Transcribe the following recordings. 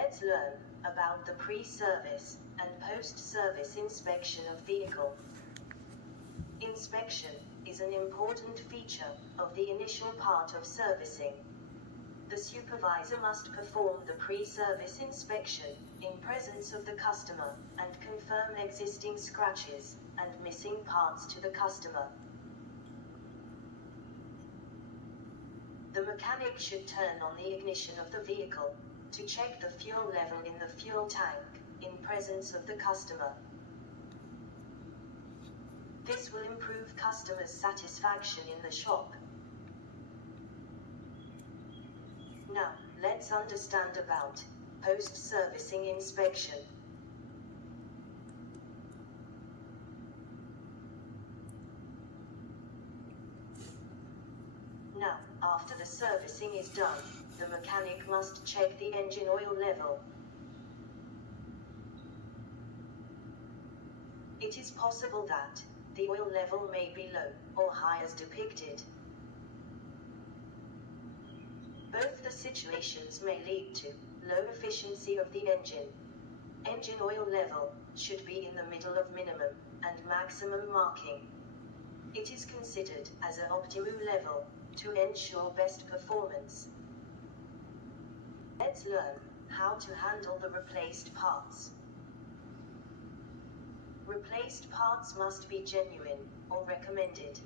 Let's learn about the pre-service and post-service inspection of vehicle. Inspection is an important feature of the initial part of servicing. The supervisor must perform the pre-service inspection in presence of the customer and confirm existing scratches and missing parts to the customer. The mechanic should turn on the ignition of the vehicle to check the fuel level in the fuel tank in presence of the customer. This will improve customers' satisfaction in the shop. Now, let's understand about post-servicing inspection. Now, after the servicing is done, the mechanic must check the engine oil level. It is possible that the oil level may be low or high as depicted. Both the situations may lead to low efficiency of the engine. Engine oil level should be in the middle of minimum and maximum marking. It is considered as an optimum level to ensure best performance. Let's learn how to handle the replaced parts. Replaced parts must be genuine or recommended.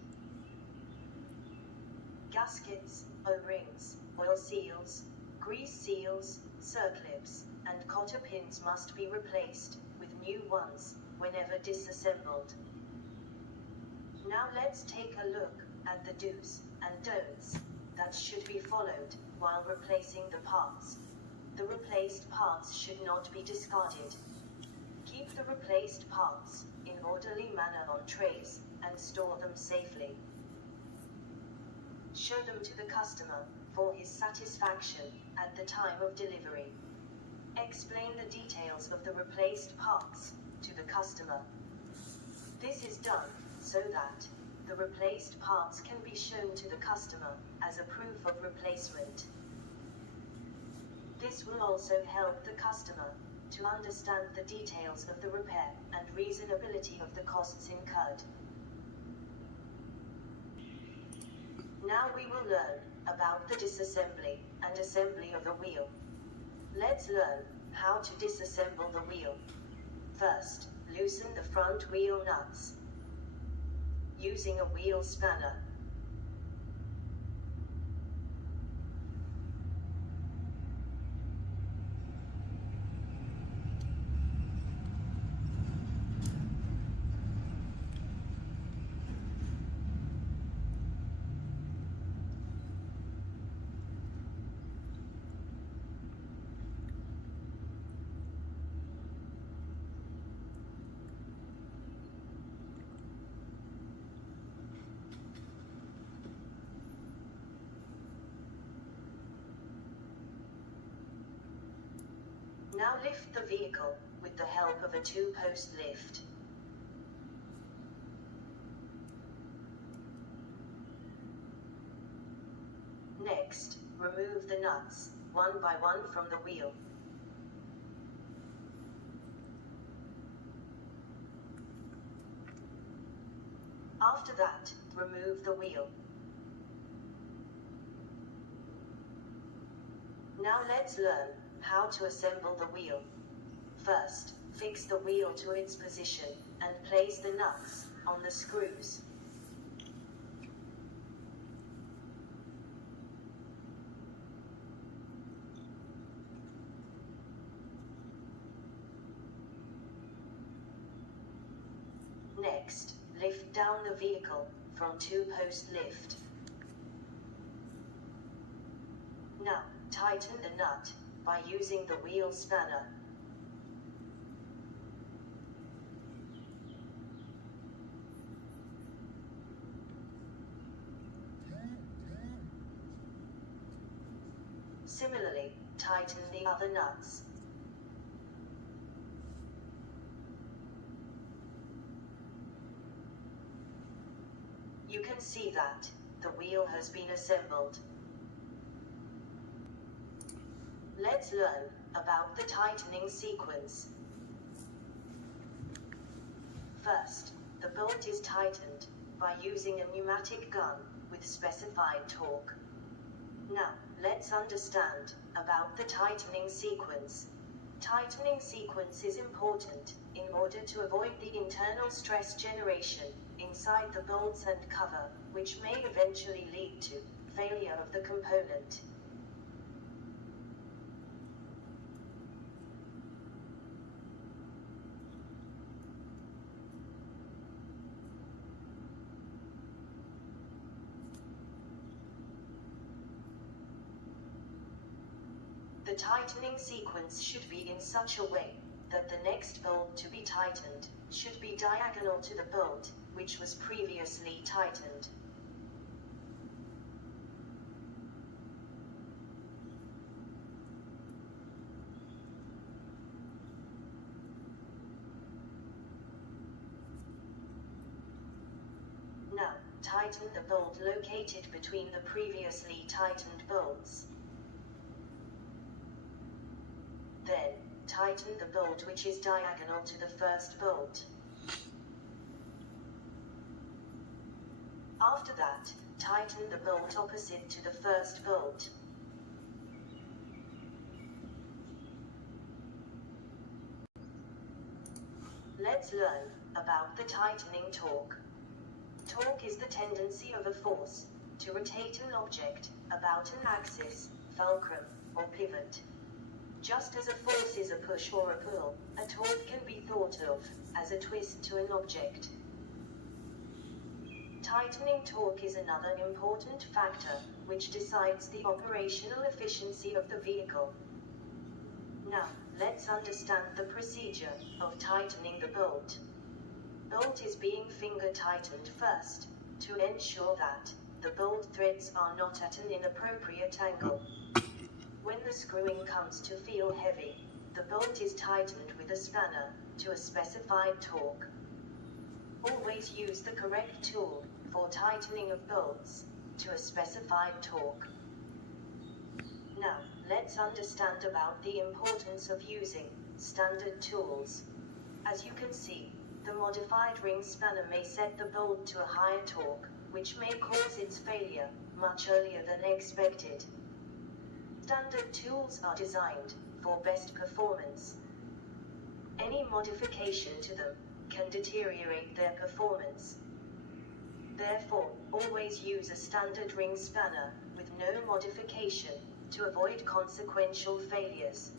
Gaskets, O-rings, oil seals, grease seals, circlips, and cotter pins must be replaced with new ones whenever disassembled. Now let's take a look at the do's and don'ts that should be followed while replacing the parts. The replaced parts should not be discarded. Keep the replaced parts in orderly manner on trays and store them safely. Show them to the customer for his satisfaction at the time of delivery. Explain the details of the replaced parts to the customer. This is done so that the replaced parts can be shown to the customer as a proof of replacement. This will also help the customer to understand the details of the repair and reasonability of the costs incurred. Now we will learn about the disassembly and assembly of the wheel. Let's learn how to disassemble the wheel. First, loosen the front wheel nuts using a wheel spanner. Now lift the vehicle with the help of a 2-post lift. Next, remove the nuts, one by one from the wheel. After that, remove the wheel. Now let's learn how to assemble the wheel. First, fix the wheel to its position and place the nuts on the screws. Next, lift down the vehicle from 2-post lift. Now, tighten the nut by using the wheel spanner. Similarly, tighten the other nuts. You can see that the wheel has been assembled. Let's let's learn about the tightening sequence. First, the bolt is tightened by using a pneumatic gun with specified torque. Now, let's understand about the tightening sequence. Tightening sequence is important in order to avoid the internal stress generation inside the bolts and cover, which may eventually lead to failure of the component. The tightening sequence should be in such a way that the next bolt to be tightened should be diagonal to the bolt which was previously tightened. Now, tighten the bolt located between the previously tightened bolts. Then, tighten the bolt which is diagonal to the first bolt. After that, tighten the bolt opposite to the first bolt. Let's learn about the tightening torque. Torque is the tendency of a force to rotate an object about an axis, fulcrum, or pivot. Just as a force is a push or a pull, a torque can be thought of as a twist to an object. Tightening torque is another important factor which decides the operational efficiency of the vehicle. Now, let's understand the procedure of tightening the bolt. Bolt is being finger tightened first to ensure that the bolt threads are not at an inappropriate angle. When the screwing comes to feel heavy, the bolt is tightened with a spanner to a specified torque. Always use the correct tool for tightening of bolts to a specified torque. Now, let's understand about the importance of using standard tools. As you can see, the modified ring spanner may set the bolt to a higher torque, which may cause its failure much earlier than expected. Standard tools are designed for best performance. Any modification to them can deteriorate their performance. Therefore, always use a standard ring spanner with no modification to avoid consequential failures.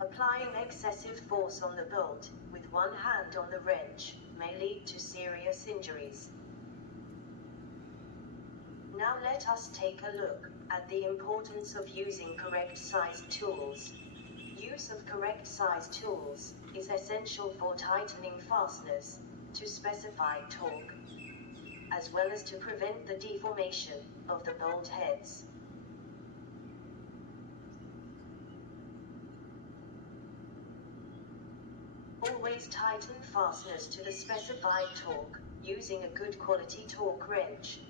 Applying excessive force on the bolt with one hand on the wrench may lead to serious injuries. Now let us take a look at the importance of using correct sized tools. Use of correct sized tools is essential for tightening fasteners to specified torque, as well as to prevent the deformation of the bolt heads. Always tighten fasteners to the specified torque using a good quality torque wrench.